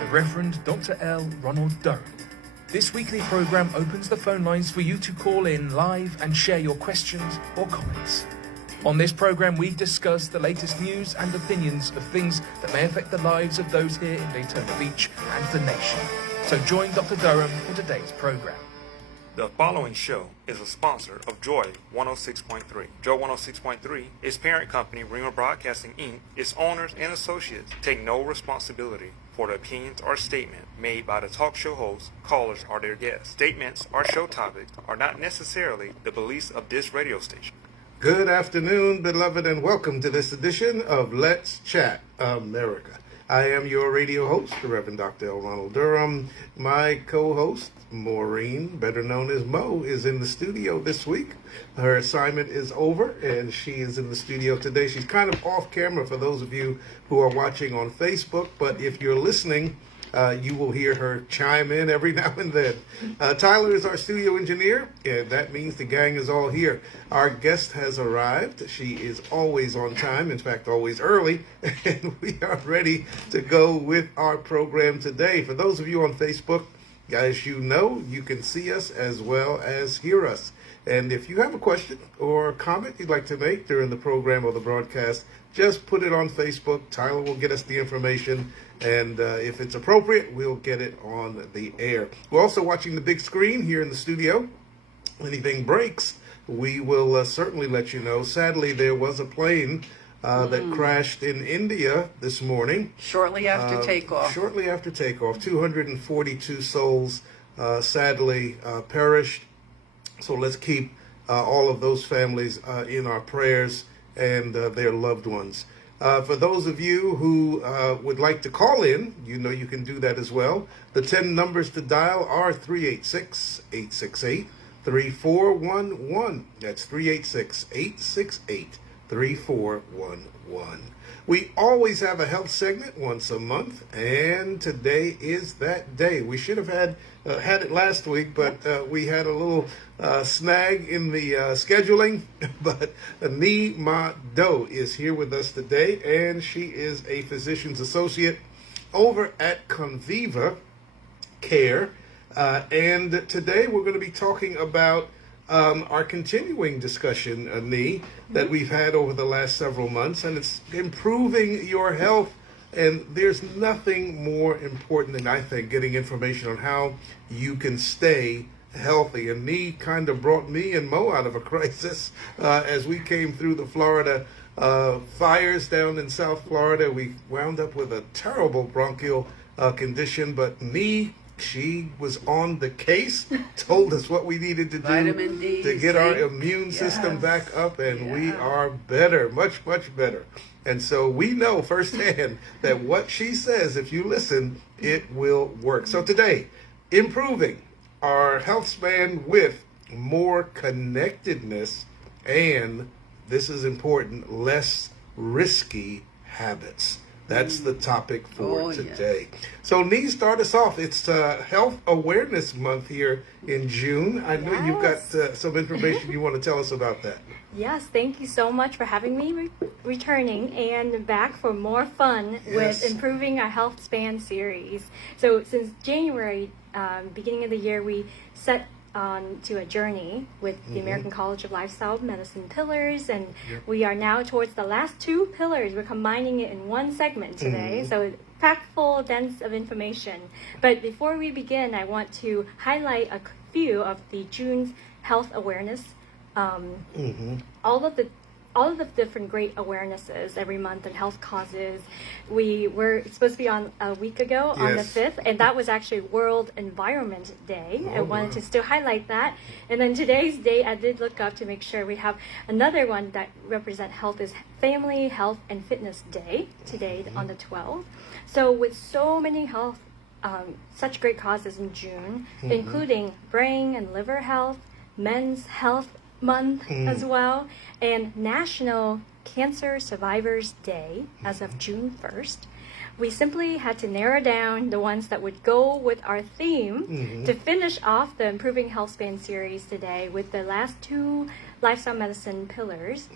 the Reverend Dr. L. Ronald Durham. This weekly program opens the phone lines for you to call in live and share your questions or comments. On this program, we discuss the latest news and opinions of things that may affect the lives of those here in Daytona Beach and the nation. So join Dr. Durham for today's program. The following show is a sponsor of Joy 106.3. Joy 106.3 is parent company Ringer Broadcasting Inc. Its owners and associates take no responsibility for the opinions or statement made by the talk show hosts, callers, or their guests. Statements or show topics are not necessarily the beliefs of this radio station. Good afternoon, beloved, and welcome to this edition of Let's Chat America. I am your radio host, the Reverend Dr. L. Ronald Durham. My co-host, Maureen, better known as Mo, is in the studio this week. Her assignment is over, and she is in the studio today. She's kind of off camera for those of you who are watching on Facebook, but if you're listening, you will hear her chime in every now and then. Tyler is our studio engineer, and that means the gang is all here. Our guest has arrived. She is always on time, in fact, always early, and we are ready to go with our program today. For those of you on Facebook, as you know, you can see us as well as hear us. And if you have a question or a comment you'd like to make during the program or the broadcast, just put it on Facebook. Tyler will get us the information, and if it's appropriate, we'll get it on the air. We're also watching the big screen here in the studio. Anything breaks, we will certainly let you know. Sadly, there was a plane that crashed in India this morning. Shortly after takeoff. 242 souls sadly perished. So let's keep all of those families in our prayers and their loved ones. For those of you who would like to call in, you know you can do that as well. The 10 numbers to dial are 386-868-3411. That's 386-868-3411. We always have a health segment once a month, and today is that day. We should have had it last week, but we had a little snag in the scheduling. But Nee Ma Do is here with us today, and she is a physician's associate over at Conviva Care. And today we're going to be talking about our continuing discussion, Nee, that we've had over the last several months, and it's improving your health. And there's nothing more important than, I think, getting information on how you can stay healthy. And Nee kind of brought me and Mo out of a crisis as we came through the Florida fires down in South Florida. We wound up with a terrible bronchial condition, but Nee, she was on the case, told us what we needed to do Vitamin D, to get our immune system back up, and we are better, much, much better. And so we know firsthand that what she says, if you listen, it will work. So today, improving our health span with more connectedness and, this is important, less risky habits. That's the topic for today. Yes. So, Nee, start us off. It's Health Awareness Month here in June. I know you've got some information you want to tell us about that. Yes, thank you so much for having me returning and back for more fun with Improving Our Health Span series. So, since January, beginning of the year, we set on to a journey with the American College of Lifestyle Medicine pillars, and we are now towards the last two pillars. We're combining it in one segment today, so packed full, dense of information. But before we begin, I want to highlight a few of the June's health awareness. All of the different great awarenesses every month and health causes. We were supposed to be on a week ago on the 5th, and that was actually World Environment Day. I wanted to still highlight that. And then today's date, I did look up to make sure we have another one that represent health is Family Health and Fitness Day today on the 12th. So with so many health, such great causes in June, including brain and liver health, men's health month as well, and National Cancer Survivors Day as of June 1st. We simply had to narrow down the ones that would go with our theme to finish off the Improving Health Span series today with the last two lifestyle medicine pillars.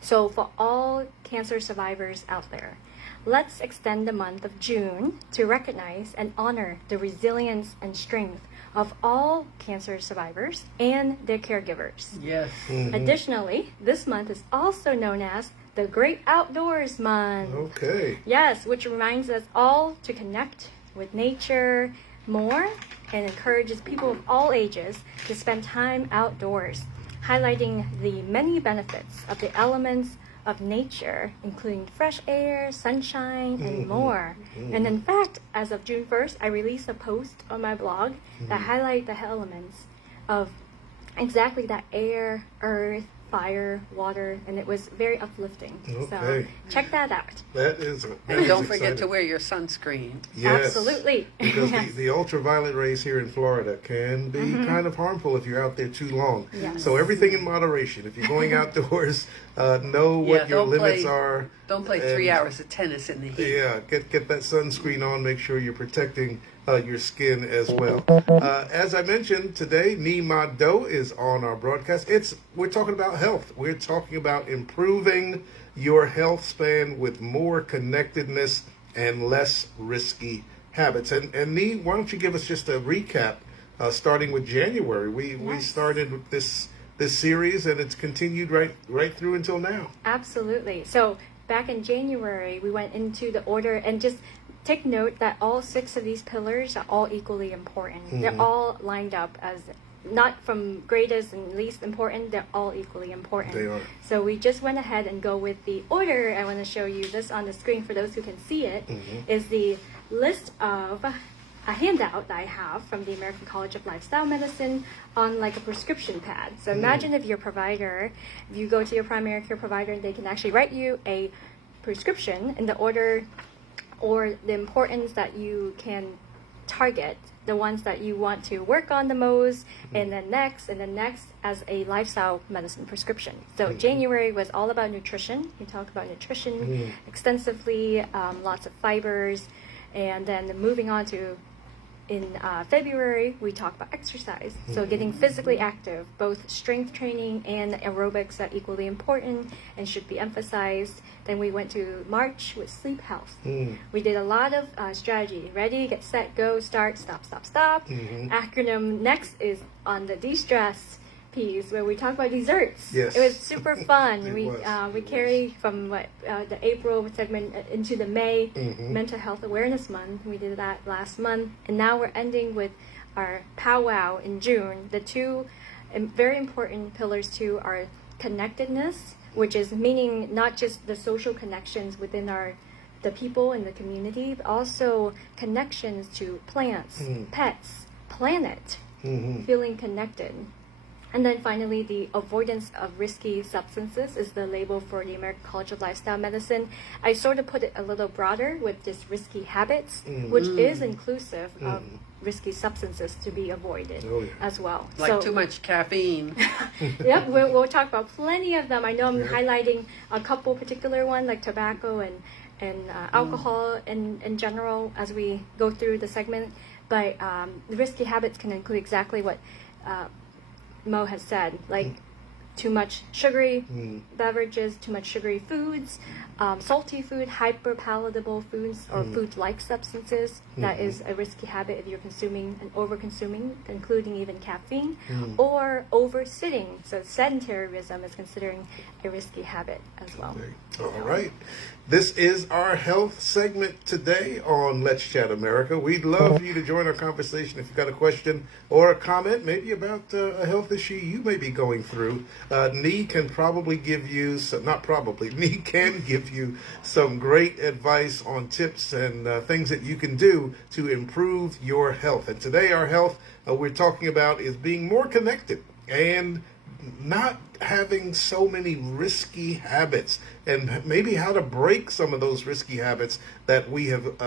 So for all cancer survivors out there, let's extend the month of June to recognize and honor the resilience and strength of all cancer survivors and their caregivers. Yes. Additionally, this month is also known as the Great Outdoors Month. Okay. Yes, which reminds us all to connect with nature more and encourages people of all ages to spend time outdoors, highlighting the many benefits of the elements of nature, including fresh air, sunshine, and more. And in fact, as of June 1st, I released a post on my blog that highlight the elements of exactly that: air, earth, fire, water, and it was very uplifting. Okay. So check that out. That is. And don't forget to wear your sunscreen. Yes, Absolutely. because Yes. the ultraviolet rays here in Florida can be kind of harmful if you're out there too long. Yes. So everything in moderation. If you're going outdoors, know what your don't limits play- are. Don't play 3 hours of tennis in the heat. Yeah, get that sunscreen on. Make sure you're protecting your skin as well. As I mentioned today, Nima Do is on our broadcast. We're talking about health. We're talking about improving your health span with more connectedness and less risky habits. And Nee, why don't you give us just a recap, starting with January? We started with this series, and it's continued right through until now. Absolutely. So back in January, we went into the order, and just take note that all 6 of these pillars are all equally important. They're all lined up as not from greatest and least important, they're all equally important. They are. So we just went ahead and go with the order. I want to show you this on the screen for those who can see it. Is the list of a handout that I have from the American College of Lifestyle Medicine on like a prescription pad. So imagine if your provider, if you go to your primary care provider, they can actually write you a prescription in the order or the importance that you can target, the ones that you want to work on the most, and then next as a lifestyle medicine prescription. So January was all about nutrition. We talked about nutrition extensively, lots of fibers, and then moving on to in February, we talked about exercise. So getting physically active, both strength training and aerobics are equally important and should be emphasized. Then we went to March with sleep health. We did a lot of strategy. Ready, get set, go, start, stop, stop, stop. Acronym next is on the de-stress piece where we talk about desserts. Yes. It was super fun. It we was. carry from the April segment into the May Mental Health Awareness Month. We did that last month, and now we're ending with our powwow in June. The 2 very important pillars too are connectedness, which is meaning not just the social connections within the people in the community, but also connections to plants, pets, planet, feeling connected. And then finally, the avoidance of risky substances is the label for the American College of Lifestyle Medicine. I sort of put it a little broader with this risky habits, which is inclusive of risky substances to be avoided as well. Like too much caffeine. Yep, we'll talk about plenty of them. I know I'm highlighting a couple particular ones like tobacco and alcohol in general as we go through the segment. But the risky habits can include exactly what Mo has said, like too much sugary beverages, too much sugary foods, salty food, hyper palatable foods, or food-like substances. That is a risky habit if you're consuming and over-consuming, including even caffeine, or over-sitting. So sedentarism is considering a risky habit as well. All right. This is our health segment today on Let's Chat America. We'd love for you to join our conversation if you've got a question or a comment, maybe about a health issue you may be going through. Nee can probably give you, Nee can give you some great advice on tips and things that you can do to improve your health. And today our health we're talking about is being more connected and not having so many risky habits, and maybe how to break some of those risky habits that we have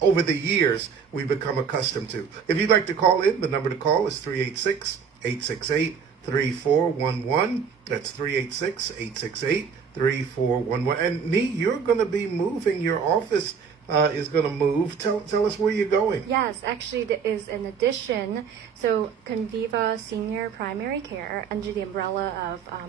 over the years we've become accustomed to. If you'd like to call in, the number to call is 386-868-3411. That's 386-868-3411. And Nee, you're going to be moving. Your office is going to move. Tell us where you're going. Yes, actually there is an addition. So Conviva Senior Primary Care, under the umbrella of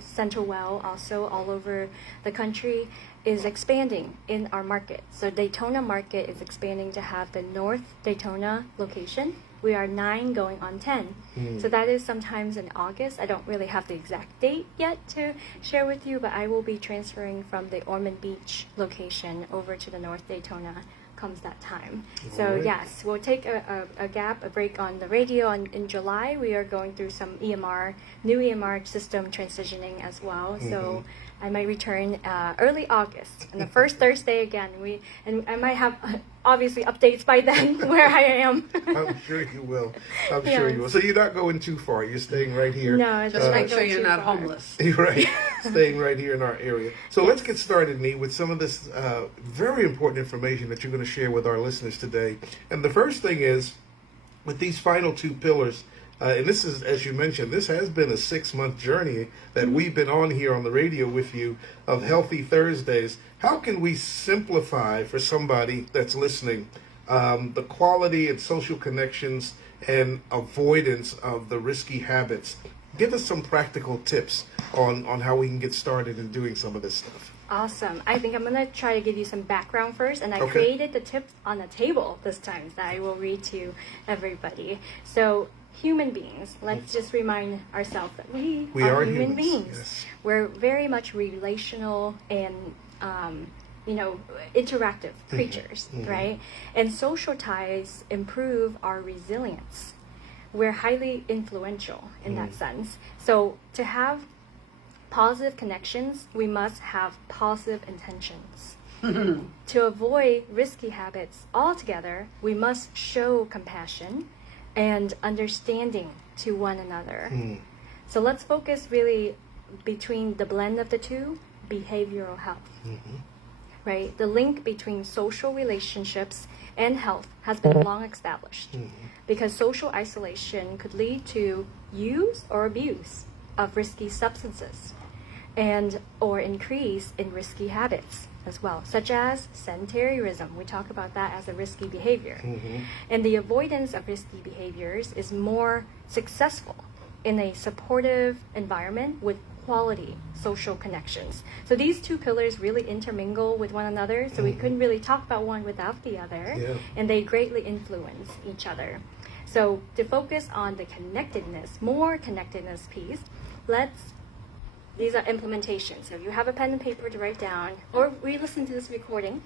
Central Well, also all over the country, is expanding in our market. So Daytona market is expanding to have the North Daytona location. We are 9 going on 10. So that is sometimes in August. I don't really have the exact date yet to share with you, but I will be transferring from the Ormond Beach location over to the North Daytona comes that time. So right. yes, we'll take a break on the radio. In July, we are going through some new EMR system transitioning as well. So I might return early August, and the first Thursday again. And I might have obviously updates by then where I am. I'm sure you will. I'm sure you will. So you're not going too far. You're staying right here. No, Just make sure you're not homeless. You're right. Staying right here in our area. So let's get started, Nee, with some of this very important information that you're going to share with our listeners today. And the first thing is, with these final 2 pillars, and this is, as you mentioned, this has been a 6-month journey that we've been on here on the radio with you of Healthy Thursdays. How can we simplify for somebody that's listening the quality and social connections and avoidance of the risky habits? Give us some practical tips on how we can get started in doing some of this stuff. Awesome. I think I'm going to try to give you some background first, and I Okay. created the tips on a table this time that I will read to everybody. So human beings, let's just remind ourselves that we are human humans, beings. yes. We're very much relational and interactive creatures, right? And social ties improve our resilience. We're highly influential in that sense. So to have positive connections, we must have positive intentions. To avoid risky habits altogether, we must show compassion and understanding to one another. So let's focus really between the blend of the two, behavioral health. Right? The link between social relationships and health has been long established because social isolation could lead to use or abuse of risky substances and or increase in risky habits as well, such as sedentarism. We talk about that as a risky behavior. And the avoidance of risky behaviors is more successful in a supportive environment with quality social connections. So these 2 pillars really intermingle with one another, so we couldn't really talk about one without the other, and they greatly influence each other. So to focus on the more connectedness piece, these are implementations. So if you have a pen and paper to write down, or re-listen to this recording,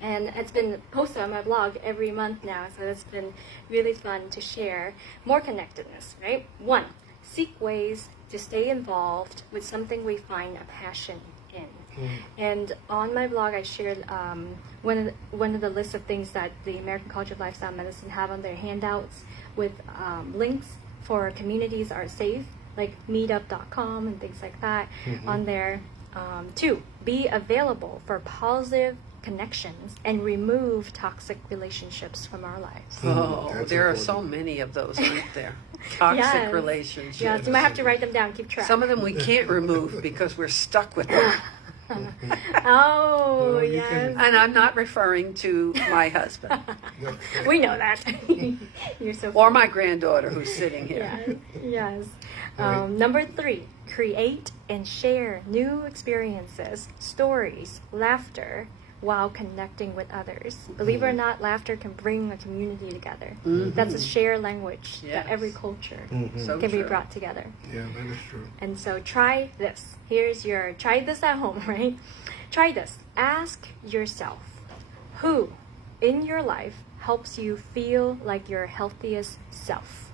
and it's been posted on my blog every month now, so it's been really fun to share more connectedness, right? 1, seek ways to stay involved with something we find a passion in. And on my blog, I shared one of the lists of things that the American College of Lifestyle Medicine have on their handouts with links for communities are safe, like meetup.com and things like that on there. 2, be available for positive connections and remove toxic relationships from our lives. Oh, there are so many of those, aren't there? Toxic relationships. Yes, you might have to write them down, keep track. Some of them we can't remove because we're stuck with them. Oh, you yes. can- And I'm not referring to my husband We know that. You're so or my granddaughter who's sitting here. Yes. Number 3, create and share new experiences, stories, laughter while connecting with others. Believe it or not, laughter can bring a community together. That's a shared language that every culture So can be true. brought together. Yeah, that is true. And so try this. Try this at home, right? Try this. Ask yourself, who in your life helps you feel like your healthiest self?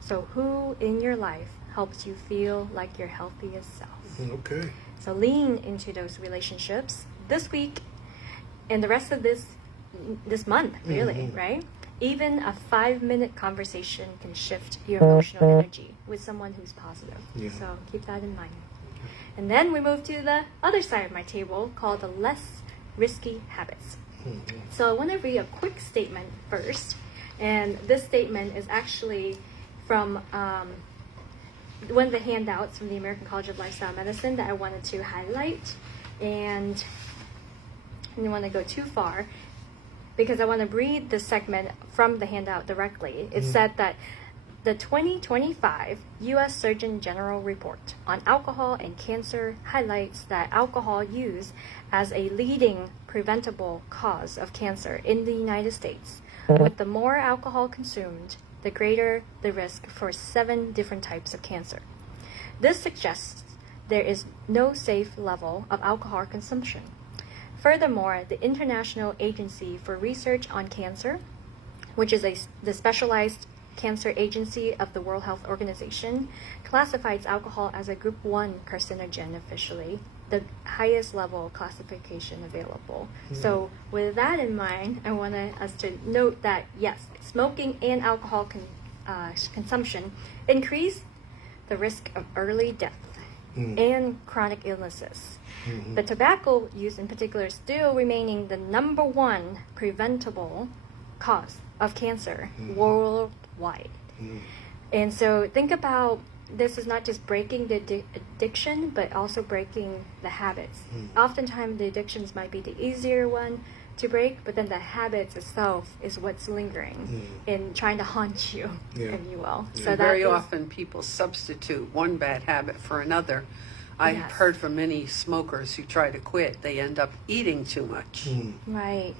So who in your life helps you feel like your healthiest self? Okay. So lean into those relationships this week and the rest of this month, really, right? Even a 5-minute conversation can shift your emotional energy with someone who's positive. Yeah. So keep that in mind. And then we move to the other side of my table called the less risky habits. So I want to read a quick statement first. And this statement is actually from one of the handouts from the American College of Lifestyle Medicine that I wanted to highlight. And I don't want to go too far because I want to read this segment from the handout directly. It said that The 2025 U.S. Surgeon General Report on Alcohol and Cancer highlights that alcohol use as a leading preventable cause of cancer in the United States. With the more alcohol consumed, the greater the risk for 7 different types of cancer. This suggests there is no safe level of alcohol consumption. Furthermore, the International Agency for Research on Cancer, which is the specialized cancer agency of the World Health Organization, classifies alcohol as a group 1 carcinogen officially, the highest level classification available. So with that in mind, I want us to note that yes, smoking and alcohol consumption increase the risk of early death and chronic illnesses. But tobacco use in particular is still remaining the number 1 preventable cause of cancer worldwide. And so think about, this is not just breaking the addiction, but also breaking the habits. Oftentimes the addictions might be the easier one to break, but then the habits itself is what's lingering and trying to haunt you, if you will. So very often people substitute one bad habit for another. I've heard from many smokers who try to quit, they end up eating too much. Right.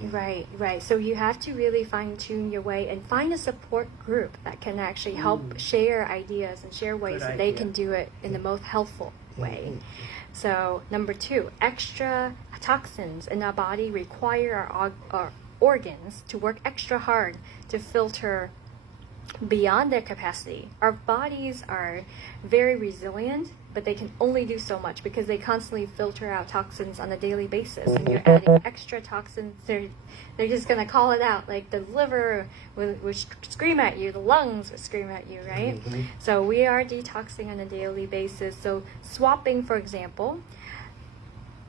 So you have to really fine tune your way and find a support group that can actually help share ideas and share ways that they can do it in the most helpful way. So number 2, extra toxins in our body require our organs to work extra hard to filter beyond their capacity. Our bodies are very resilient, but they can only do so much because they constantly filter out toxins on a daily basis. And you're adding extra toxins, they're just going to call it out. Like the liver would scream at you, the lungs would scream at you, right? So we are detoxing on a daily basis. So swapping, for example,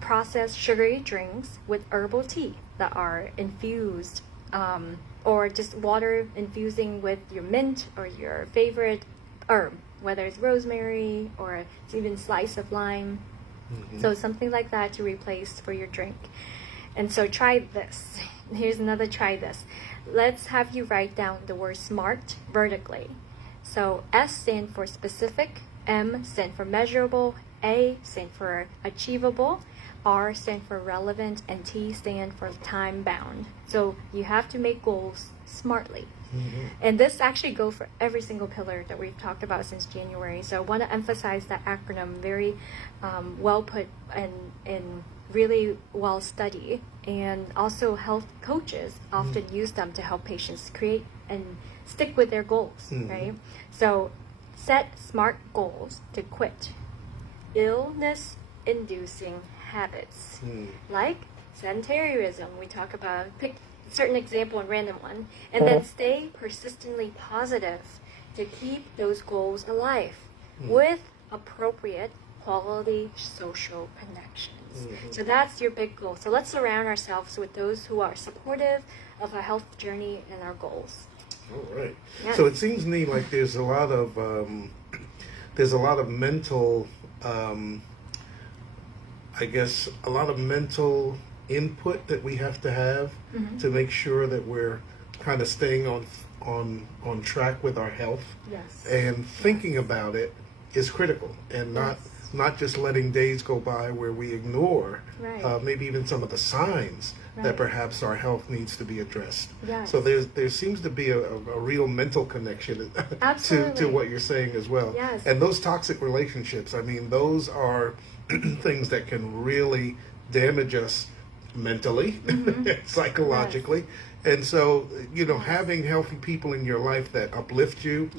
processed sugary drinks with herbal tea that are infused, or just water infusing with your mint or your favorite herb, whether it's rosemary or it's even slice of lime. So something like that to replace for your drink. And so try this. Here's another try this. Let's have you write down the word SMART vertically. So S stands for specific, M stands for measurable, A stands for achievable, R stands for relevant, and T stands for time bound. So you have to make goals smartly. And this actually goes for every single pillar that we've talked about since January. So I want to emphasize that acronym, very well put and really well studied. And also health coaches often use them to help patients create and stick with their goals, right? So set SMART goals to quit illness-inducing habits, like sedentarism. We talk about, pick certain example and random one, and then stay persistently positive to keep those goals alive with appropriate quality social connections. So that's your big goal. So let's surround ourselves with those who are supportive of our health journey and our goals. All right. Yes. So it seems to me like there's a lot of mental, I guess, a lot of mental input that we have to have to make sure that we're kind of staying on track with our health. Yes. And thinking about it is critical, and not just letting days go by where we ignore maybe even some of the signs that perhaps our health needs to be addressed. Yes. So there seems to be a real mental connection to what you're saying as well. Yes. And those toxic relationships, I mean, those are things that can really damage us mentally, psychologically. And so, having healthy people in your life that uplift you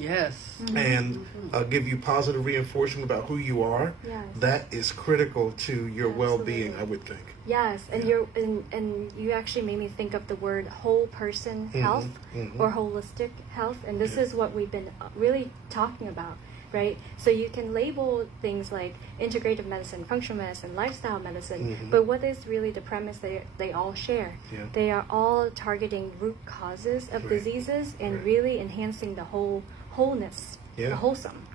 and give you positive reinforcement about who you are, that is critical to your well-being, I would think. Yes, and you actually made me think of the word whole person health or holistic health, and this is what we've been really talking about, right? So you can label things like integrative medicine, functional medicine, lifestyle medicine, but what is really the premise they all share? They are all targeting root causes of diseases and really enhancing the wholeness, the wholesome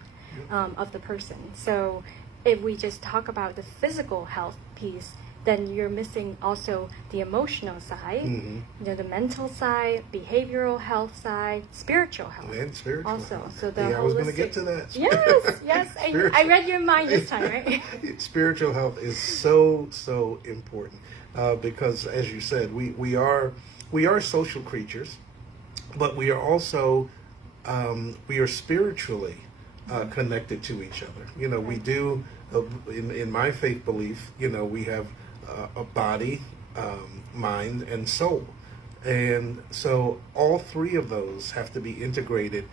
of the person. So if we just talk about the physical health piece, then you're missing also the emotional side, Mm-hmm. you know, the mental side, behavioral health side, spiritual health. And spiritual also. health. So the Yeah, I was going to holistic- get to that. Yes, I read your mind this time, right? Spiritual health is so important because, as you said, we are social creatures, but we are also we are spiritually connected to each other. You know, we do in my faith belief. You know, we have a body, mind, and soul. And so all three of those have to be integrated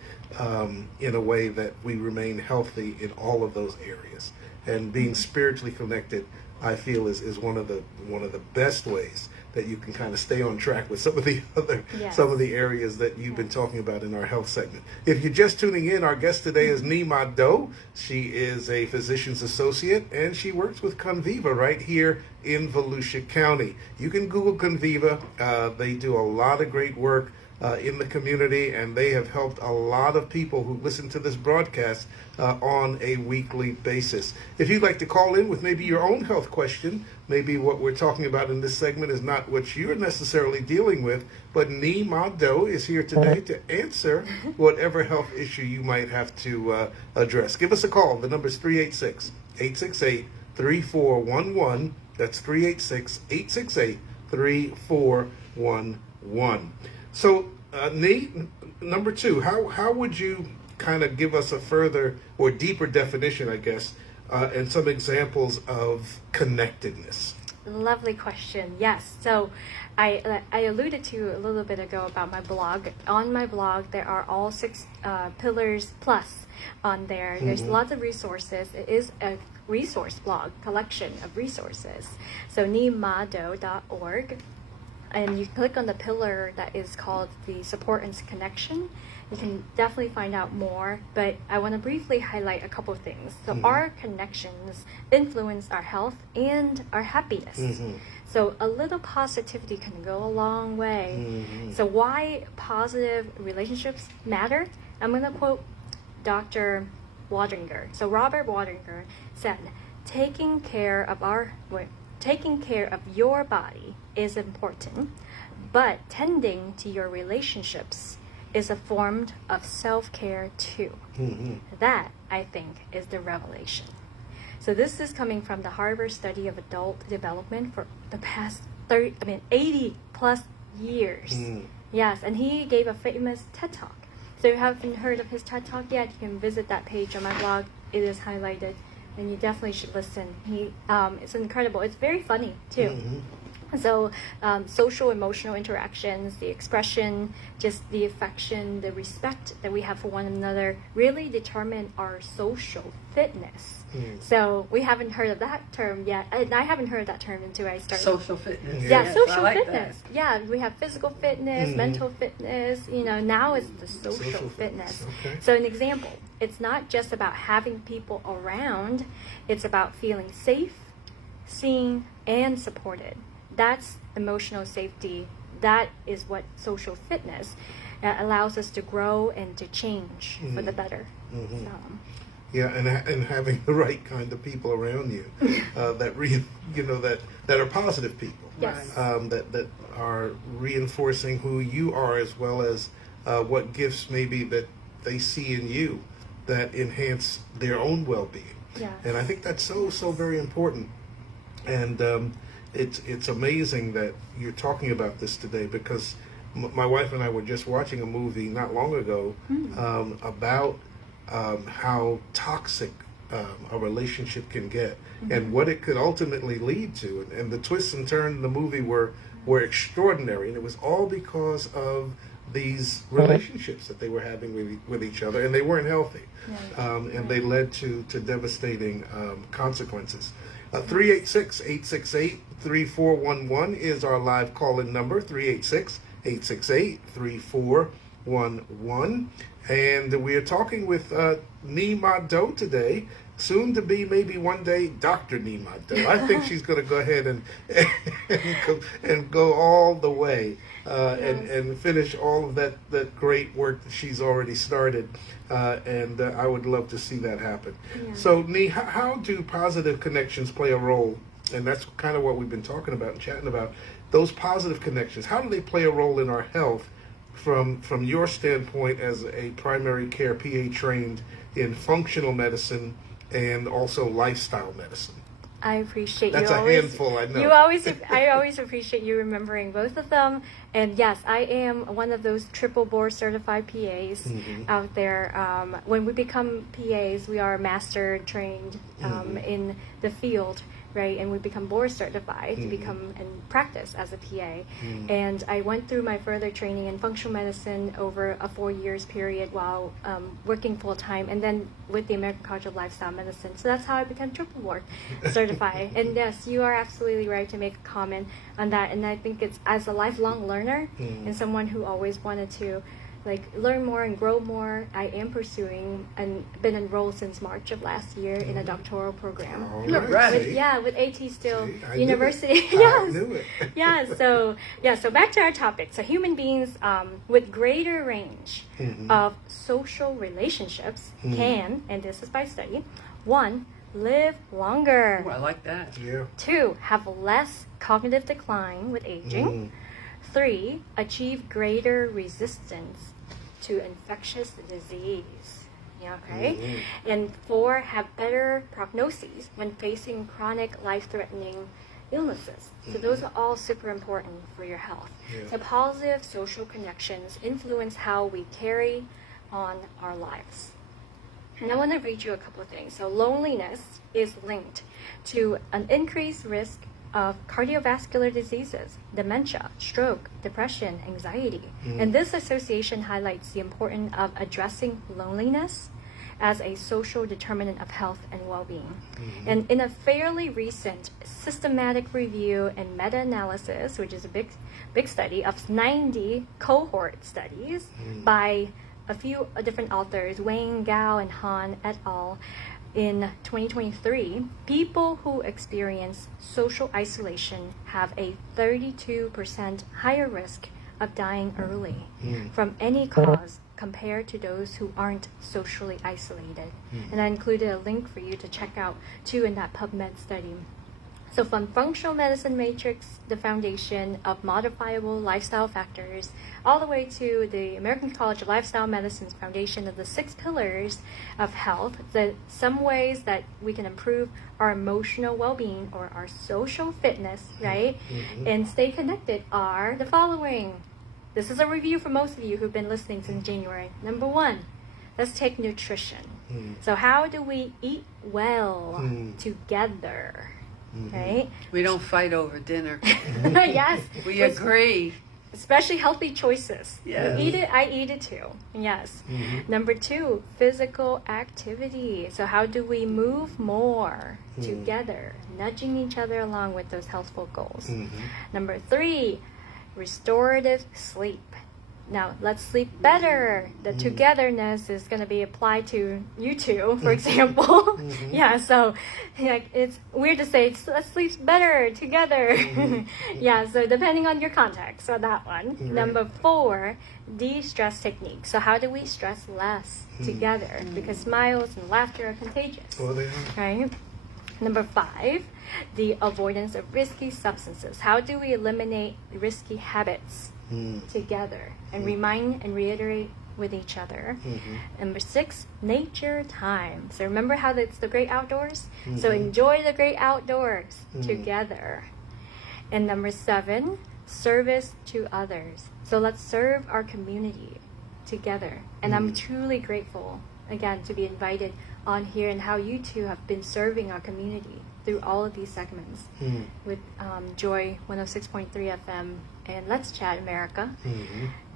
in a way that we remain healthy in all of those areas. And being spiritually connected, I feel, is one of the best ways that you can kind of stay on track with some of the other Yes. some of the areas that you've been talking about in our health segment. If you're just tuning in, our guest today is Nima Doe. She is a physician's associate and she works with Conviva right here in Volusia County. You can Google Conviva. They do a lot of great work in the community, and they have helped a lot of people who listen to this broadcast on a weekly basis. If you'd like to call in with maybe your own health question, maybe what we're talking about in this segment is not what you're necessarily dealing with, but Nima Doe is here today to answer whatever health issue you might have to address. Give us a call. The number is 386-868-3411. That's 386-868-3411. So, Nate, number two, how would you kind of give us a further or deeper definition, I guess, and some examples of connectedness? Lovely question. Yes. So I alluded to a little bit ago about my blog. On my blog, there are all 6 pillars plus on there. There's lots of resources. It is a resource blog, collection of resources. So nimado.org. And you click on the pillar that is called the support and connection. You can definitely find out more, but I want to briefly highlight a couple of things. So our connections influence our health and our happiness. So a little positivity can go a long way. So why positive relationships matter? I'm going to quote Dr. Wadringer. So Robert Wadringer said, taking care of your body is important, but tending to your relationships is a form of self-care too. That, I think, is the revelation. So this is coming from the Harvard study of adult development for the past 80 plus years. Yes, and he gave a famous TED Talk. So if you haven't heard of his TED Talk yet, you can visit that page on my blog. It is highlighted, and you definitely should listen. It's incredible. It's very funny too. So social emotional interactions, the expression, just the affection, the respect that we have for one another really determine our social fitness. So we haven't heard of that term yet, and I haven't heard that term until I started. Social fitness. Yeah, Yes, social I like fitness. that. Yeah, we have physical fitness, mental fitness. You know, now it's the social fitness. Okay. So an example, it's not just about having people around, it's about feeling safe, seen, and supported. That's emotional safety. That is what social fitness allows us to grow and to change for the better. Yeah, and having the right kind of people around you that that are positive people. Yes. That are reinforcing who you are, as well as what gifts maybe that they see in you that enhance their own well-being. Yes. And I think that's so very important. And it's amazing that you're talking about this today, because my wife and I were just watching a movie not long ago about how toxic a relationship can get and what it could ultimately lead to. And the twists and turns in the movie were extraordinary, and it was all because of these relationships that they were having with each other, and they weren't healthy. And they led to devastating consequences. 386-868-3411 is our live call-in number, 386-868-3411. And we are talking with Nima Doe today, soon to be maybe one day Dr. Nima Doe. I think she's going to go ahead and go all the way and finish all of that great work that she's already started. And I would love to see that happen. Yeah. So, Nee, how do positive connections play a role And that's kind of what we've been talking about and chatting about. Those positive connections, how do they play a role in our health from your standpoint as a primary care PA trained in functional medicine and also lifestyle medicine? I appreciate That's you. a always, handful, I know. I always appreciate you remembering both of them. And yes, I am one of those triple board certified PAs out there. When we become PAs, we are master trained in the field, right? And we become board certified to become and practice as a PA. And I went through my further training in functional medicine over a 4 years period while working full time, and then with the American College of Lifestyle Medicine. So that's how I became triple board certified. And yes, you are absolutely right to make a comment on that. And I think it's, as a lifelong learner and someone who always wanted to learn more and grow more, I am pursuing and been enrolled since March of last year in a doctoral program. Right. With AT Still I University. Knew it. I knew it. So back to our topic. So human beings with greater range of social relationships can, and this is by study, 1, live longer. Oh, I like that. Yeah. 2, have less cognitive decline with aging. 3, achieve greater resistance to infectious disease. Yeah, okay. And 4, have better prognoses when facing chronic life-threatening illnesses. So those are all super important for your health. So positive social connections influence how we carry on our lives. And I want to read you a couple of things. So loneliness is linked to an increased risk of cardiovascular diseases, dementia, stroke, depression, anxiety. And this association highlights the importance of addressing loneliness as a social determinant of health and well-being. And in a fairly recent systematic review and meta-analysis, which is a big study of 90 cohort studies by a few different authors, Wang, Gao, and Han et al., in 2023, people who experience social isolation have a 32% higher risk of dying early from any cause compared to those who aren't socially isolated. And I included a link for you to check out too in that PubMed study. So from functional medicine matrix, the foundation of modifiable lifestyle factors, all the way to the American College of Lifestyle Medicine's foundation of the 6 pillars of health, some ways that we can improve our emotional well-being or our social fitness, right? And stay connected are the following. This is a review for most of you who've been listening since January. Number 1, let's take nutrition. So how do we eat well together? Right? We don't fight over dinner. Yes. We agree. Especially healthy choices. Yes. You eat it, I eat it too. Yes. Number 2, physical activity. So how do we move more together, nudging each other along with those healthful goals? Number 3, restorative sleep. Now, let's sleep better. The togetherness is going to be applied to you two, for example. Yeah, so it's weird to say, let's sleep better together. Yeah, so depending on your context, so that one. Right. Number 4, de-stress technique. So how do we stress less together? Because smiles and laughter are contagious. Well, they are. Right? Number 5, the avoidance of risky substances. How do we eliminate risky habits together and remind and reiterate with each other? Number 6, nature time. So remember how it's the great outdoors? So enjoy the great outdoors together. And number 7, service to others. So let's serve our community together. And I'm truly grateful, again, to be invited on here and how you two have been serving our community through all of these segments with Joy 106.3 FM and Let's Chat America.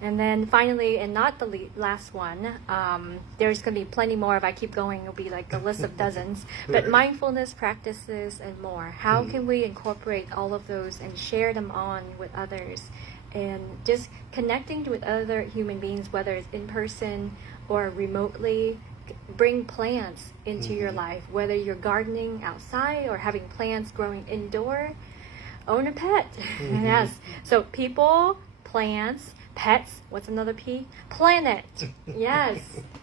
And then finally, and not the last one, there's going to be plenty more. If I keep going, it'll be like a list of dozens. But mindfulness practices and more. How can we incorporate all of those and share them on with others? And just connecting with other human beings, whether it's in person or remotely. Bring plants into your life, whether you're gardening outside or having plants growing indoor. Own a pet. Yes. So people, plants, pets. What's another P? Planet. Yes.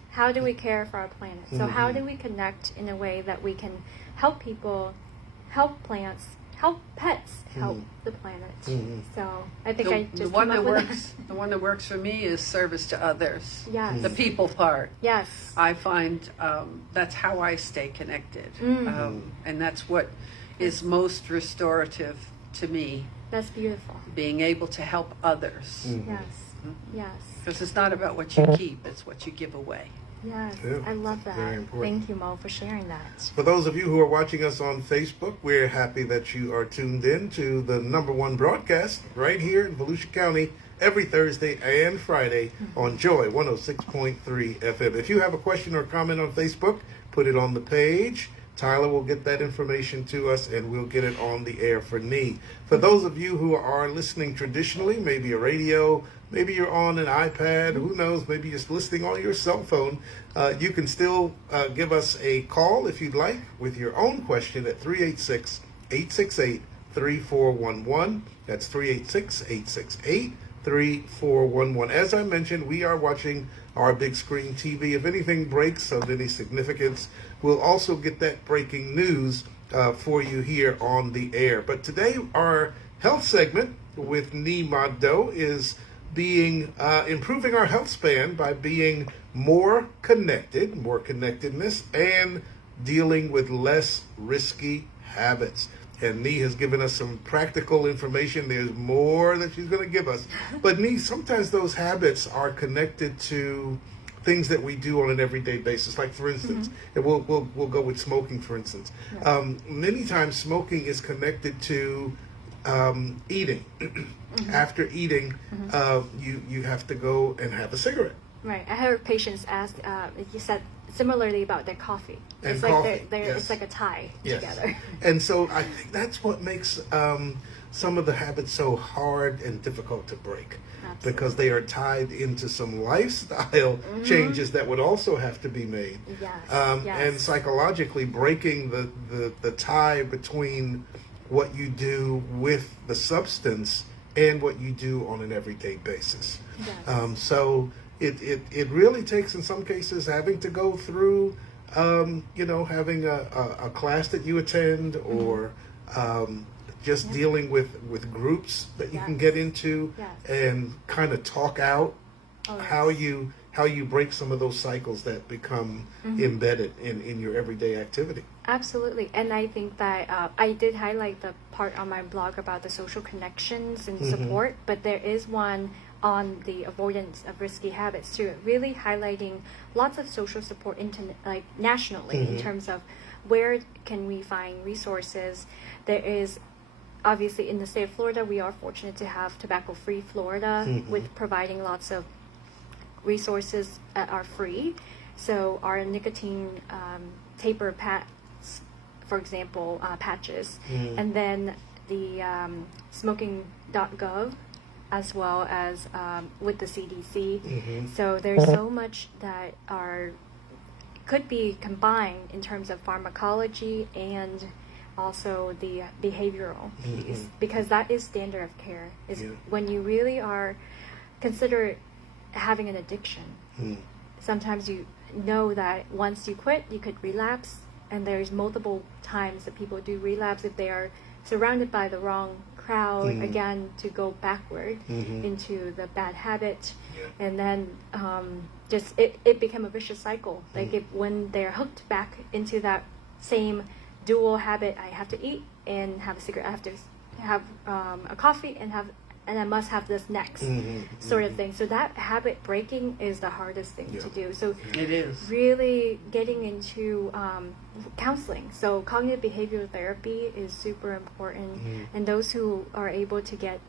How do we care for our planet? So how do we connect in a way that we can help people, help plants, help pets help the planet. So I think I just the one came that up with works. The one that works for me is service to others. Yes. The people part. Yes. I find that's how I stay connected, and that's what is most restorative to me. That's beautiful. Being able to help others, Yes. Yes. because it's not about what you keep; it's what you give away. Yes. Yeah, I love that. very important. Thank you, Mo, for sharing that. For those of you who are watching us on Facebook, we're happy that you are tuned in to the #1 broadcast right here in Volusia County every Thursday and Friday on Joy 106.3 FM. If you have a question or comment on Facebook, put it on the page. Tyler will get that information to us and we'll get it on the air for Nee. For those of you who are listening traditionally, maybe a radio, maybe you're on an iPad, who knows, maybe you're listening on your cell phone, you can still give us a call if you'd like with your own question at 386-868-3411. That's 386-868-3411. As I mentioned, we are watching our big screen TV. If anything breaks of any significance, we'll also get that breaking news for you here on the air. But today, our health segment with Nee Mado is being improving our health span by being more connected, more connectedness, and dealing with less risky habits. And Nee has given us some practical information. There's more that she's going to give us. But Nee, sometimes those habits are connected to things that we do on an everyday basis. Like, for instance, and we'll go with smoking, for instance. Many times smoking is connected to eating. After eating, you have to go and have a cigarette. Right. I heard patients ask, you said similarly about their coffee. And It's coffee, like yes. it's like a tie Yes. together. And so I think that's what makes some of the habits so hard and difficult to break. Absolutely. Because they are tied into some lifestyle changes that would also have to be made. Yes, And yes. psychologically breaking the tie between what you do with the substance and what you do on an everyday basis. Yes. So it really takes, in some cases, having to go through, having a class that you attend or just dealing with groups that you can get into and kind of talk out how you break some of those cycles that become embedded in your everyday activity. Absolutely. And I think that I did highlight the part on my blog about the social connections and support, but there is one on the avoidance of risky habits too, really highlighting lots of social support nationally in terms of where can we find resources. There is obviously in the state of Florida, we are fortunate to have tobacco-free Florida with providing lots of resources that are free. So our nicotine taper pads, for example, patches, and then the smoking.gov, as well as with the CDC. So there's so much that could be combined in terms of pharmacology and also the behavioral piece, because that is standard of care. Is when you really are consider having an addiction. Sometimes you know that once you quit, you could relapse, and there's multiple times that people do relapse if they are surrounded by the wrong crowd again to go backward into the bad habit, and then just it became a vicious cycle. Like when they're hooked back into that same dual habit, I have to eat and have a cigarette, I have to have a coffee and I must have this next sort of thing. So that habit breaking is the hardest thing to do. So It is. really getting into counseling. So cognitive behavioral therapy is super important. And those who are able to get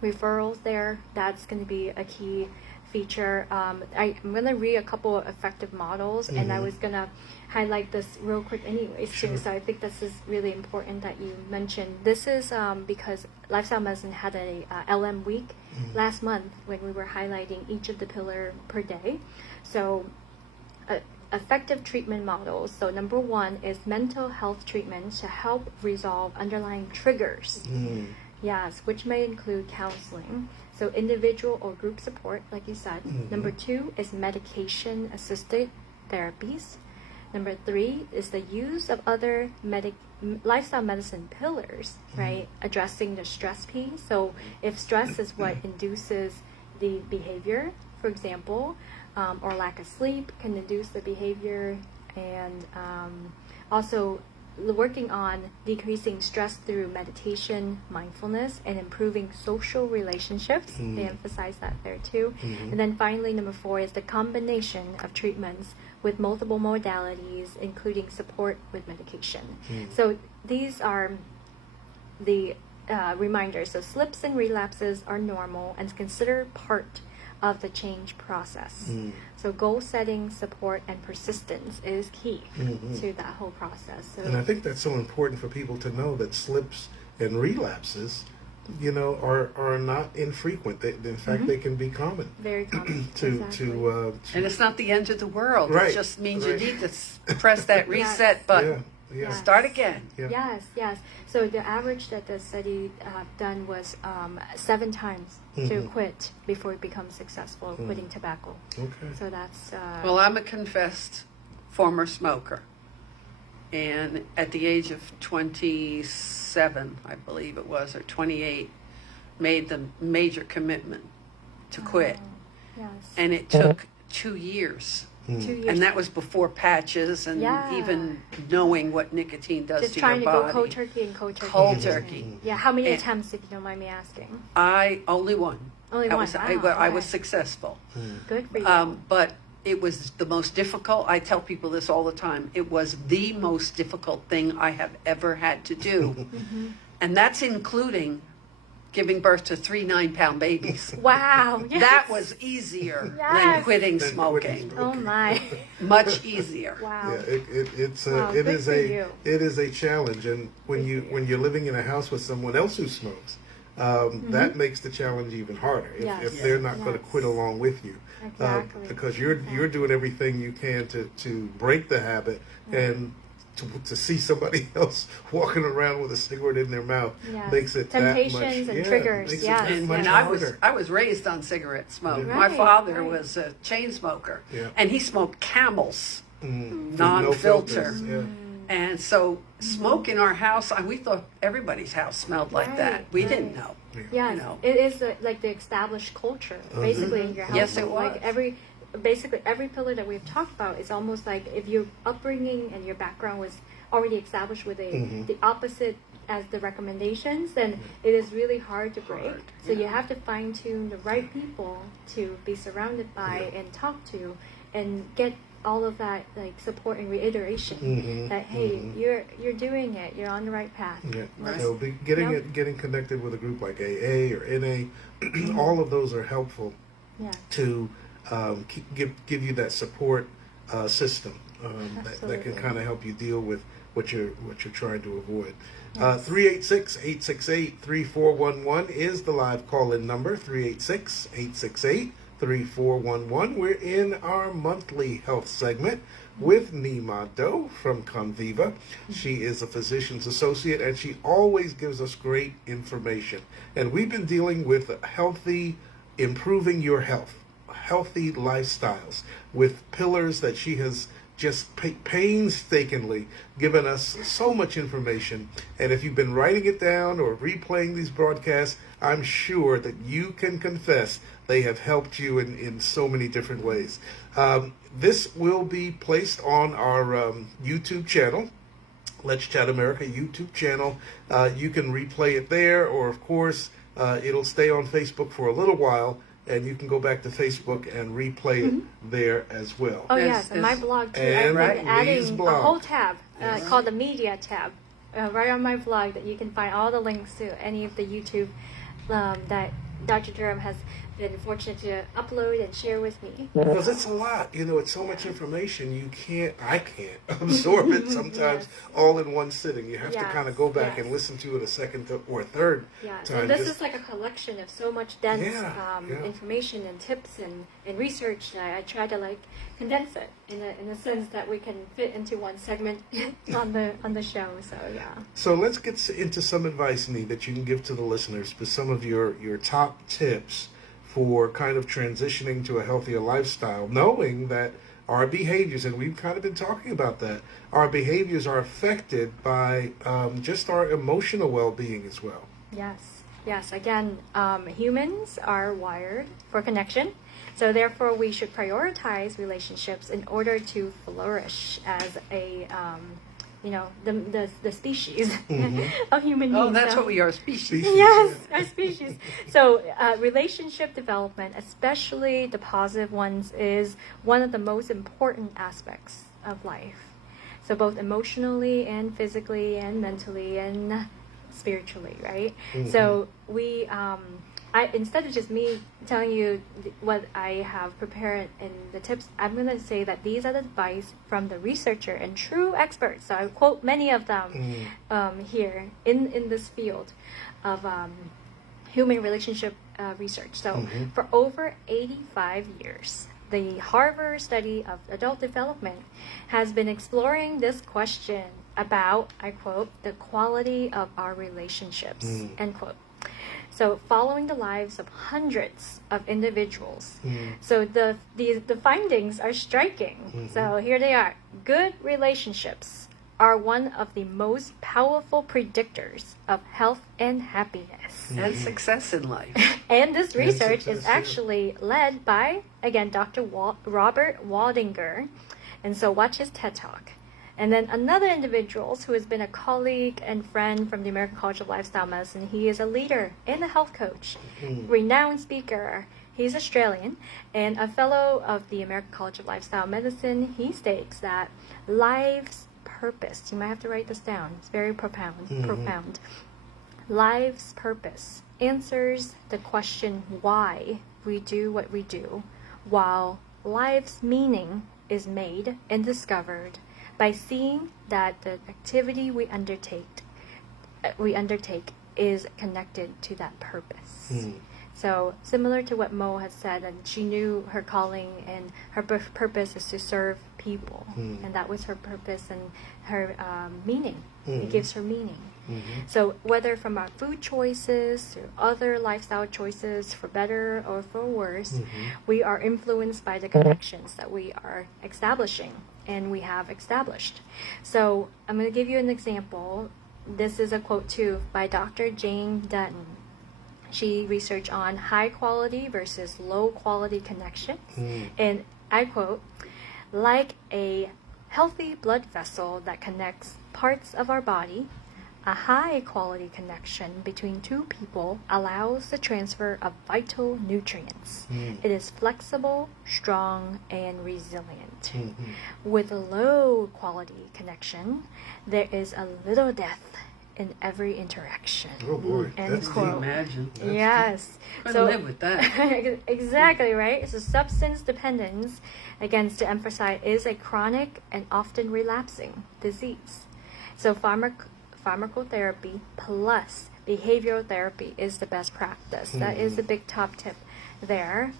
referrals there, that's going to be a key feature. I'm going to read a couple of effective models, and I was going to highlight this real quick anyways too. So I think this is really important that you mentioned. This is because Lifestyle Medicine had a LM week last month when we were highlighting each of the pillar per day. So effective treatment models. So number one is mental health treatment to help resolve underlying triggers. Yes, which may include counseling. So individual or group support, like you said. Number two is medication-assisted therapies. Number 3 is the use of other lifestyle medicine pillars, right? Addressing the stress piece. So if stress is what induces the behavior, for example, or lack of sleep can induce the behavior, and also working on decreasing stress through meditation, mindfulness, and improving social relationships. They emphasize that there too. And then finally, number 4 is the combination of treatments with multiple modalities, including support with medication. So these are the reminders. So slips and relapses are normal and considered part of the change process. So goal setting, support, and persistence is key to that whole process. So, and I think that's so important for people to know that slips and relapses, are not infrequent. In fact, they can be common. Very common. And it's not the end of the world. Right, It just means right. you need to press that reset button. Yeah. Start again. Yeah. Yes. So the average that the study done was 7 times to quit before it becomes successful, quitting tobacco. Okay. So that's... Well, I'm a confessed former smoker. And at the age of 27, I believe it was, or 28, made the major commitment to quit. yes. And it took 2 years. 2 years. And that was before patches and even knowing what nicotine does just to trying your to body. go cold turkey and cold turkey. Cold turkey. Yeah, how many And- attempts, if you don't mind me asking? I only one. Only I one. was, Wow, I was okay. successful. Good for you. But it was the most difficult. I tell people this all the time. It was the most difficult thing I have ever had to do. And that's including giving birth to 3 9-pound babies. Wow. Yes. That was easier than Yes. quitting Than smoking. quitting Oh my. Much easier. Wow. Yeah, it's Wow, it good is for a you. it is a challenge, and when you're living in a house with someone else who smokes, that makes the challenge even harder. Yes. If they're not going to Yes. quit along with you, Exactly. because you're doing everything you can to break the habit, and to see somebody else walking around with a cigarette in their mouth Yes. makes it Temptations that much, and triggers, makes yes, it that And, much and harder. I was raised on cigarette smoke. Yeah. My Right, father right. was a chain smoker, Yeah. and he smoked Camels, No non-filter. filters, yeah. And so smoke in our house, we thought everybody's house smelled like that. Right, We right. didn't know. Yes, You know. it is like the established culture, basically, in your house. Yes, it Like was. basically every pillar that we've talked about is almost like if your upbringing and your background was already established with the opposite as the recommendations, then it is really hard to break. So you have to fine tune the right people to be surrounded by and talk to, and get all of that like support and reiteration that hey, you're doing it, you're on the right path. Yeah. Right. So getting connected with a group like AA or NA, all of those are helpful Yeah. to give you that support system that can Absolutely. kind of help you deal with what you're trying to avoid. 386-868-3411 is the live call-in number. 386-868-3411. We're in our monthly health segment with Nima Doe from Conviva. She is a physician's associate, and she always gives us great information. And we've been dealing with improving your health, healthy lifestyles, with pillars that she has just painstakingly given us so much information. And if you've been writing it down or replaying these broadcasts, I'm sure that you can confess they have helped you in so many different ways. This will be placed on our YouTube channel, Let's Chat America YouTube channel. You can replay it there, or of course, it'll stay on Facebook for a little while, and you can go back to Facebook and replay it there as well. Oh Yes, yes, and my yes. blog too. And I've been Lee's adding blog. a whole tab called the Media tab right on my blog that you can find all the links to any of the YouTube that Dr. Durham has been fortunate to upload and share with me. Because it's a lot, it's so much information I can't absorb it sometimes all in one sitting. You have to Yes, kind of go back yes. and listen to it a second or a third Yes, time. and this just- is like a collection of so much dense Yeah. information and tips and research. I try to like condense it in a sense that we can fit into one segment on the show. So yeah. So let's get into some advice, Nee, that you can give to the listeners with some of your top tips for kind of transitioning to a healthier lifestyle, knowing that our behaviors, and we've kind of been talking about that, our behaviors are affected by just our emotional well-being as well. Yes. Again, humans are wired for connection. So therefore, we should prioritize relationships in order to flourish as a, the species of human beings. Oh, that's So- what we are, species. Yes, our species. So relationship development, especially the positive ones, is one of the most important aspects of life. So both emotionally and physically and mentally and spiritually, right? So we, instead of just me telling you what I have prepared in the tips, I'm going to say that these are the advice from the researcher and true experts. So I quote many of them here in this field of human relationship research. So for over 85 years, the Harvard study of adult development has been exploring this question about, I quote, the quality of our relationships, end quote. So following the lives of hundreds of individuals. So the findings are striking. So here they are. Good relationships are one of the most powerful predictors of health and happiness. And success in life. And this research success, is yeah. actually led by, again, Dr. Robert Waldinger. And so watch his TED Talk. And then another individual who has been a colleague and friend from the American College of Lifestyle Medicine. He is a leader and a health coach, renowned speaker. He's Australian and a fellow of the American College of Lifestyle Medicine. He states that life's purpose, you might have to write this down, it's very profound. Life's purpose answers the question why we do what we do, while life's meaning is made and discovered by seeing that the activity we undertake is connected to that purpose. So similar to what Mo had said, and she knew her calling and her purpose is to serve people, and that was her purpose and her meaning. It gives her meaning. So whether from our food choices to other lifestyle choices, for better or for worse, we are influenced by the connections that we are establishing and we have established. So I'm going to give you an example. This is a quote too by Dr. Jane Dutton. She researched on high quality versus low quality connections. And I quote, like a healthy blood vessel that connects parts of our body, a high quality connection between two people allows the transfer of vital nutrients. It is flexible, strong, and resilient. With a low quality connection, there is a little death in every interaction. Oh boy, End that's Can you quote. imagine? Yes. Couldn't live with that. Exactly, right? So substance dependence, again, to emphasize, is a chronic and often relapsing disease. So pharmacotherapy plus behavioral therapy is the best practice. That is the big top tip there.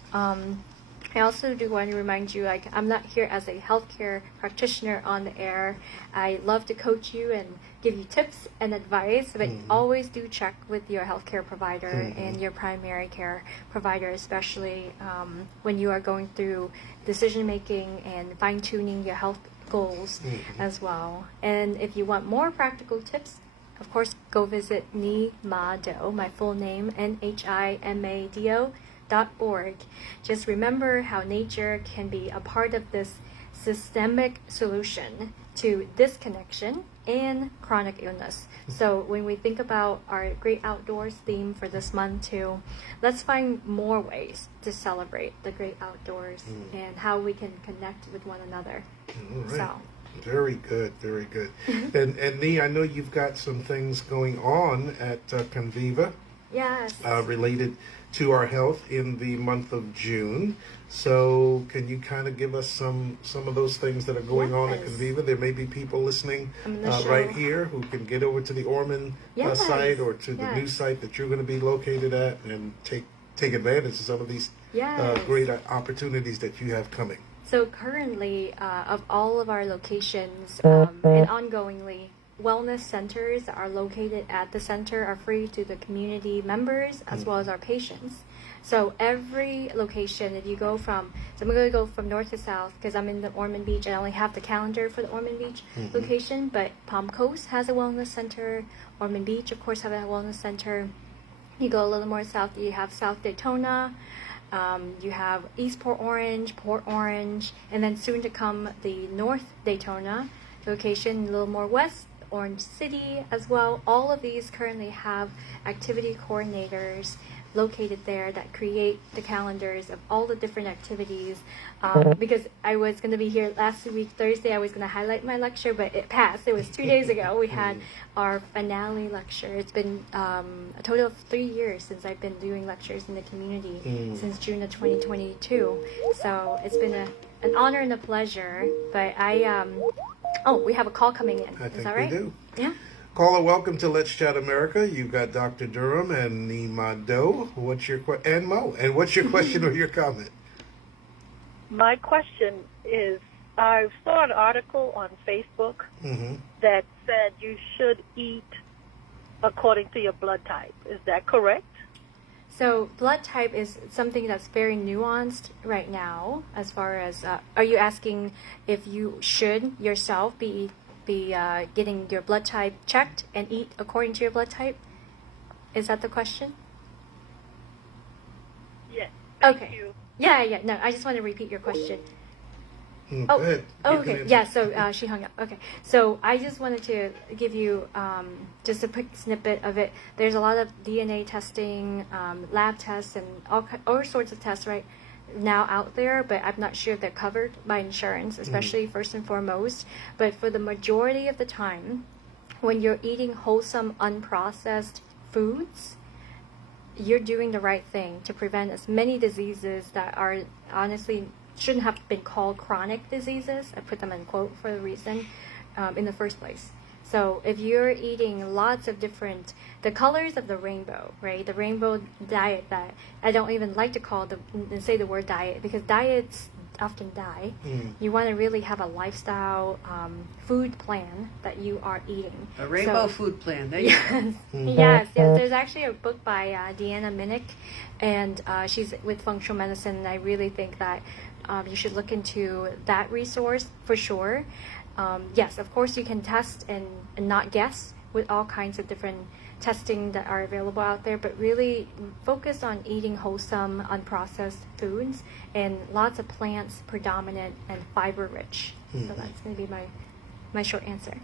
I also do want to remind you, like, I'm not here as a healthcare practitioner on the air. I love to coach you and give you tips and advice, but always do check with your healthcare provider and your primary care provider, especially when you are going through decision making and fine tuning your health goals as well. And if you want more practical tips, of course, go visit NHIMADO, my full name, NHIMADO.org. Just remember how nature can be a part of this systemic solution to disconnection and chronic illness. So when we think about our great outdoors theme for this month too, let's find more ways to celebrate the great outdoors and how we can connect with one another. All right. So Very good, very good. And Nee, I know you've got some things going on at Conviva yes. related to our health in the month of June. So can you kind of give us some of those things that are going on at Yes. Conviva? There may be people listening I'm gonna show- right here who can get over to the Orman Yes. site or to the new Yes. site that you're going to be located at and take advantage of some of these Yes. great opportunities that you have coming. So currently, of all of our locations, and ongoingly, wellness centers that are located at the center are free to the community members as well as our patients. So every location, if you go from, so I'm going to go from north to south because I'm in the Ormond Beach. I only have the calendar for the Ormond Beach location, but Palm Coast has a wellness center. Ormond Beach, of course, have a wellness center. You go a little more south, you have South Daytona, you have East Port Orange, and then soon to come the North Daytona location, a little more west, Orange City as well. All of these currently have activity coordinators located there that create the calendars of all the different activities. Because I was going to be here last week, Thursday, I was going to highlight my lecture, but it passed. It was 2 days ago. We had our finale lecture. It's been a total of 3 years since I've been doing lectures in the community, since June of 2022. So it's been an honor and a pleasure. But we have a call coming in. I think Is that right? we do. Yeah. Caller, welcome to Let's Chat America. You've got Dr. Durham and Nima Doe. And Mo. And what's your question or your comment? My question is, I saw an article on Facebook that said you should eat according to your blood type. Is that correct? So blood type is something that's very nuanced right now. As far as, are you asking if you should yourself be getting your blood type checked and eat according to your blood type? Is that the question? Yes. Okay. Thank you. Yeah. No, I just want to repeat your question. Go ahead. Okay. Yeah, so she hung up. Okay. So I just wanted to give you just a quick snippet of it. There's a lot of DNA testing, lab tests, and all sorts of tests right now out there, but I'm not sure if they're covered by insurance, especially first and foremost. But for the majority of the time, when you're eating wholesome, unprocessed foods, you're doing the right thing to prevent as many diseases that are honestly shouldn't have been called chronic diseases. I put them in quote for a reason in the first place. So if you're eating lots of different, the colors of the rainbow, right? The rainbow diet that I don't even like to say the word diet, because diets often die. You want to really have a lifestyle food plan that you are eating. A rainbow food plan. There you go. Yes. There's actually a book by Deanna Minnick, and she's with functional medicine, and I really think that you should look into that resource for sure. Yes, of course you can test and not guess with all kinds of different testing that are available out there, but really focus on eating wholesome, unprocessed foods and lots of plants predominant and fiber rich. So that's going to be my short answer.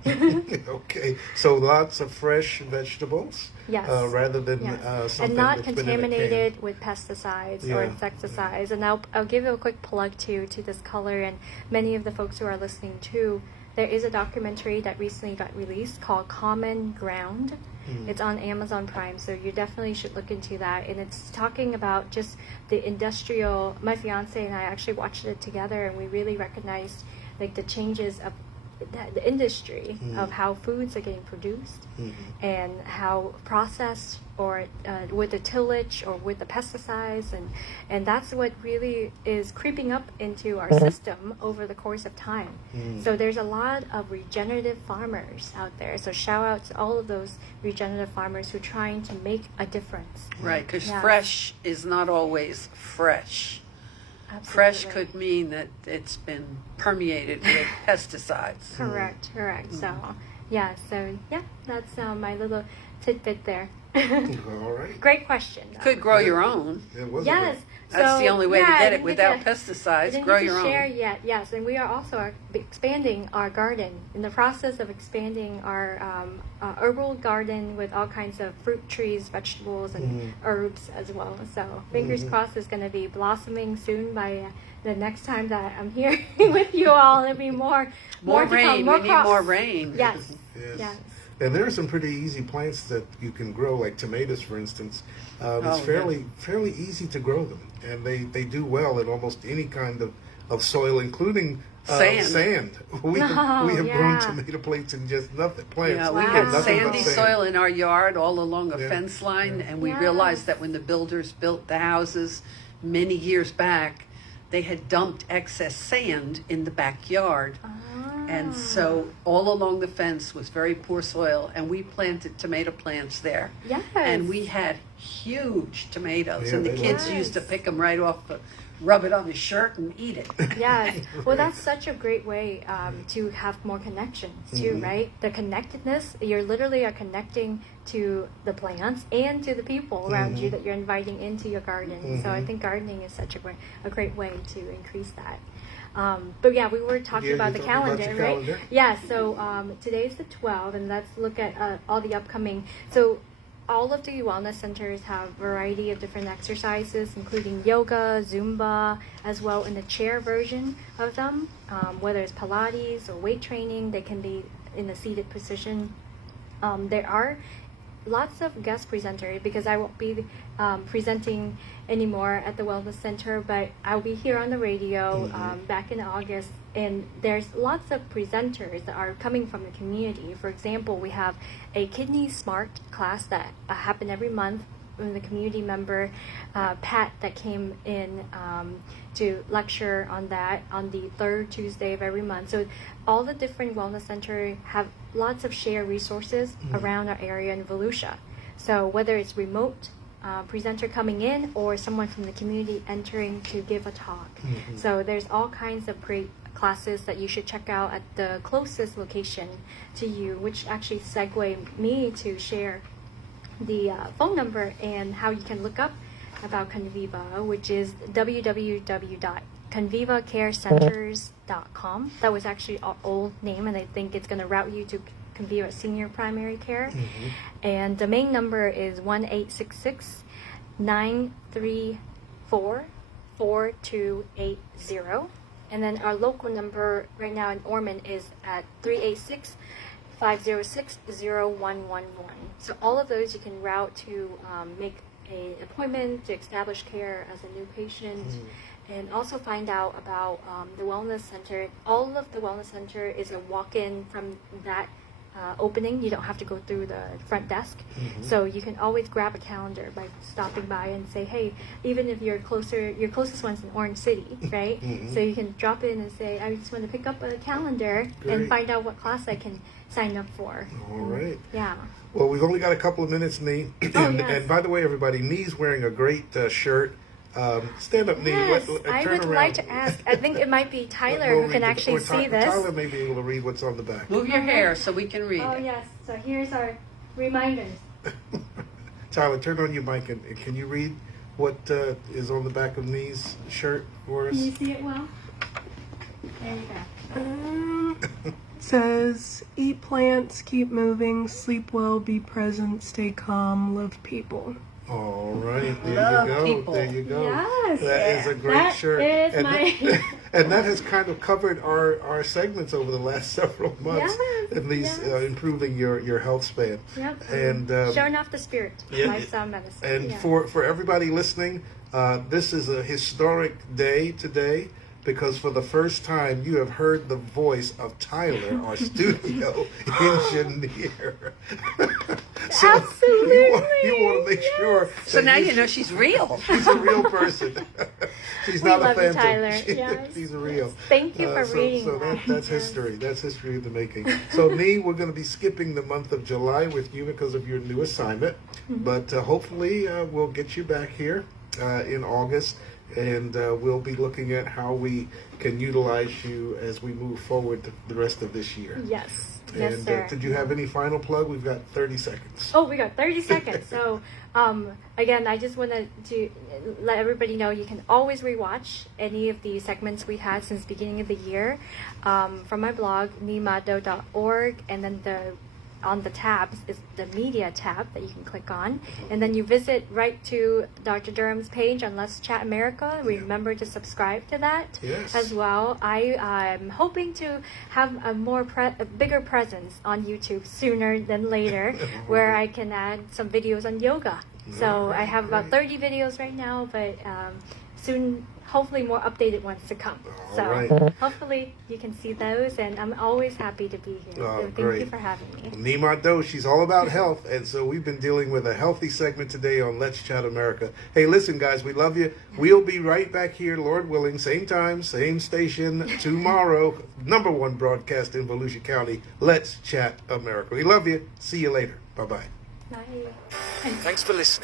Okay, so lots of fresh vegetables, Yes. rather than something and not that's been in a contaminated can. with pesticides Yeah. or insecticides. And I'll give you a quick plug to this color, and many of the folks who are listening too. There is a documentary that recently got released called Common Ground. It's on Amazon Prime, so you definitely should look into that. And it's talking about just the industrial. My fiance and I actually watched it together, and we really recognized like the changes of the industry of how foods are getting produced and how processed or with the tillage or with the pesticides, and that's what really is creeping up into our system over the course of time. So there's a lot of regenerative farmers out there, so shout out to all of those regenerative farmers who are trying to make a difference. Right, because Yeah. fresh is not always fresh. Absolutely. Fresh could mean that it's been permeated with pesticides. Correct. So that's my little tidbit there. All right. Great question. though. Could grow your own. It was a Yes. That's the only way to I get it didn't without get to- I pesticides. didn't Grow get to your share own. yet. Yes, and we are also expanding our garden. In the process of expanding our herbal garden with all kinds of fruit trees, vegetables, and herbs as well. So fingers crossed, it's going to be blossoming soon by the next time that I'm here with you all. It'll be more More to rain. come, more We need crops. more rain. Yes. Yes. Yes. And there are some pretty easy plants that you can grow, like tomatoes, for instance. It's fairly easy to grow them, and they do well in almost any kind of soil, including sand. We have grown tomato plants in just nothing. Plants. Yeah, we Wow. had Nothing but sandy sand. soil in our yard all along a Yeah. fence line, and we Yes. realized that when the builders built the houses many years back, they had dumped excess sand in the backyard. And so all along the fence was very poor soil, and we planted tomato plants there. Yes. And we had huge tomatoes, Yeah, and the they kids love it. used to pick them right off, rub it on his shirt and eat it. Yes. Well, that's such a great way to have more connections too, right? The connectedness, you're literally are connecting to the plants and to the people around you that you're inviting into your garden. So I think gardening is such a great way to increase that. But yeah, we were talking Yeah, about the you're talking about calendar, your right? calendar. Yeah, so today's the 12th, and let's look at all the upcoming. So all of the wellness centers have a variety of different exercises, including yoga, Zumba, as well in the chair version of them. Whether it's Pilates or weight training, they can be in a seated position. There are lots of guest presenters because I won't be presenting anymore at the wellness center, but I'll be here on the radio back in August, and there's lots of presenters that are coming from the community. For example, we have a Kidney Smart class that happen every month from the community member Pat that came in to lecture on that on the third Tuesday of every month. So all the different wellness centers have lots of shared resources around our area in Volusia. So whether it's remote presenter coming in or someone from the community entering to give a talk. So there's all kinds of great classes that you should check out at the closest location to you, which actually segue me to share the phone number and how you can look up about Conviva, which is www.convivacarecenters.com. That was actually our old name, and I think it's going to route you to Conviva Senior Primary Care. And the main number is 1-866-934-4280. And then our local number right now in Ormond is at 386-506-0111. So all of those you can route to make an appointment to establish care as a new patient, and also find out about the wellness center. All of the wellness center is a walk-in from that opening. You don't have to go through the front desk. So you can always grab a calendar by stopping by and say, hey, even if you're closer, your closest one's in Orange City, right? So you can drop in and say, I just want to pick up a calendar and find out what class I can sign up for. All right. Yeah. Well, we've only got a couple of minutes, Nee. And by the way, everybody, Nee's wearing a great shirt. Stand up, Nee. Yes, Turn I would around. like to ask. I think it might be Tyler who can actually see this. Tyler may be able to read what's on the back. Move your hair so we can read Oh, it. yes. So here's our reminders. Tyler, turn on your mic and can you read what is on the back of Nee's shirt for us? Can you see it well? There you go. Says, eat plants, keep moving, sleep well, be present, stay calm, love people. All right, there Love you go. people. There you go. Yes. That is a great That shirt. is and, my- and that has kind of covered our segments over the last several months, Yes, at least yes. Improving your health span. Yep. And Showing off the spirit. yeah, Lifestyle medicine. And yeah. for everybody listening, this is a historic day today, because for the first time you have heard the voice of Tyler, our studio engineer. So Absolutely. You want to make sure. So that now you know she's real. she's a real person. She's We not love a you, phantom. Tyler. Yes. She's real. Thank you for reading so that. that's Yes. history. That's history in the making. So, Nee, we're going to be skipping the month of July with you because of your new assignment. But hopefully we'll get you back here in August, and we'll be looking at how we can utilize you as we move forward the rest of this year. Yes. Yes, And sir. did you have any final plug? We've got 30 seconds. Oh, we got 30 seconds. So, again, I just wanted to let everybody know you can always rewatch any of the segments we had since the beginning of the year from my blog, nimado.org, and then on the tabs is the media tab that you can click on, and then you visit right to Dr. Durham's page on Let's Chat America. Remember to subscribe to that as well. I'm hoping to have a bigger presence on YouTube sooner than later, where I can add some videos on yoga. So I have about 30 videos right now, but soon hopefully more updated ones to come. All So right. hopefully you can see those, and I'm always happy to be here. Oh, So thank great. you for having me. Nima Doe, she's all about health, and so we've been dealing with a healthy segment today on Let's Chat America. Hey, listen, guys, we love you. We'll be right back here, Lord willing, same time, same station, tomorrow. #1 broadcast in Volusia County, Let's Chat America. We love you. See you later. Bye-bye. Bye. Thanks for listening.